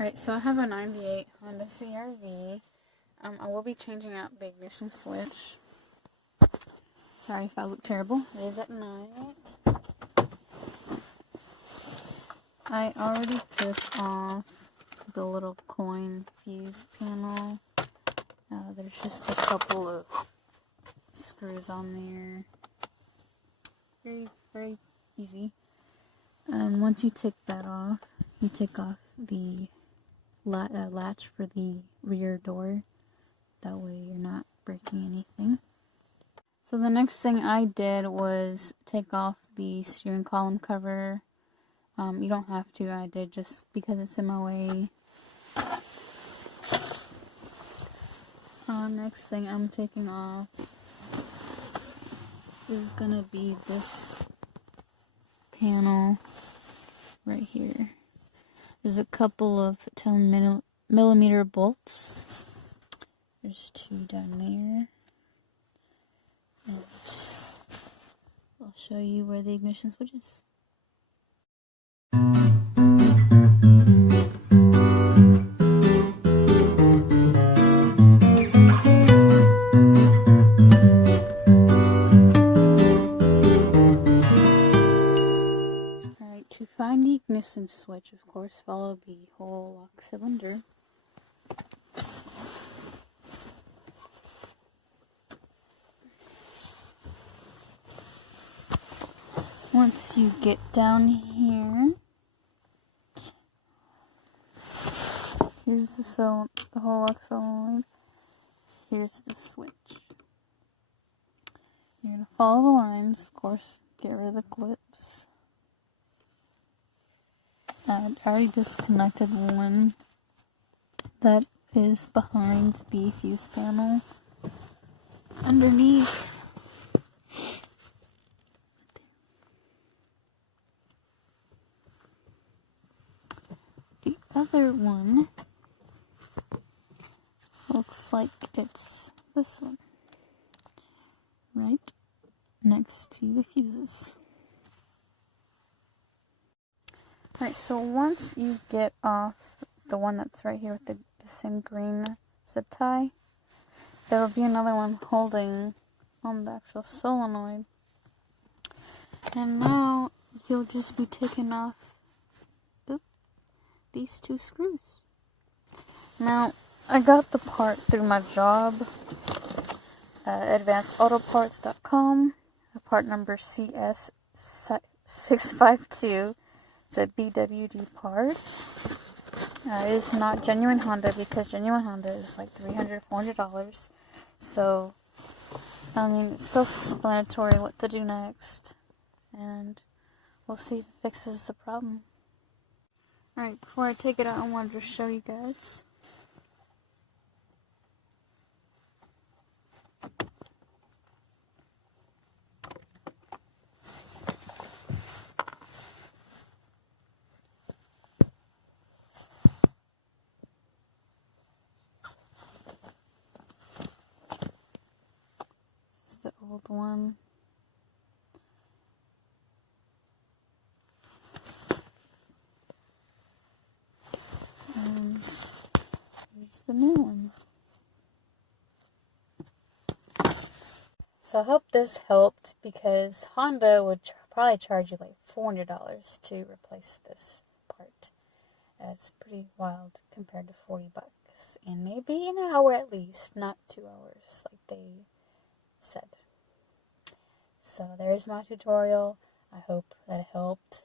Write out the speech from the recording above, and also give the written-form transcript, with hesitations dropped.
Alright, so I have a 98 Honda CR-V. I will be changing out the ignition switch. Sorry if I look terrible. It is at night. I already took off the little coin fuse panel. There's just a couple of screws on there. Very, very easy. Once you take that off, you take off the latch for the rear door. That way you're not breaking anything. So the next thing I did was take off the steering column cover. You don't have to, I did just because it's in my way. Next thing I'm taking off is gonna be this panel right here. There's a couple of 10mm bolts. There's 2 down there. And I'll show you where the ignition switch is. Alright, to find the ignition switch, of course, follow the whole lock cylinder. Once you get down here, here's the whole lock solenoid. Here's the switch. You're going to follow the lines, of course, get rid of the clips. I already disconnected one that is behind the fuse panel. Underneath, the other one looks like it's this one, right next to the fuses. Alright, so once you get off the one that's right here with the same green zip tie, there will be another one holding on the actual solenoid. And now you'll just be taking off these 2 screws. Now, I got the part through my job, advancedautoparts.com, the part number CS652. It's a BWD part. It is not genuine Honda because genuine Honda is like $300, $400. So, I mean, it's self-explanatory what to do next. And we'll see if it fixes the problem. Alright, before I take it out, I wanted to show you guys. The old one. And here's the new one. So I hope this helped because Honda would probably charge you like $400 to replace this part. It's pretty wild compared to $40 and maybe an hour at least, not 2 hours like they said. So there's my tutorial. I hope that it helped.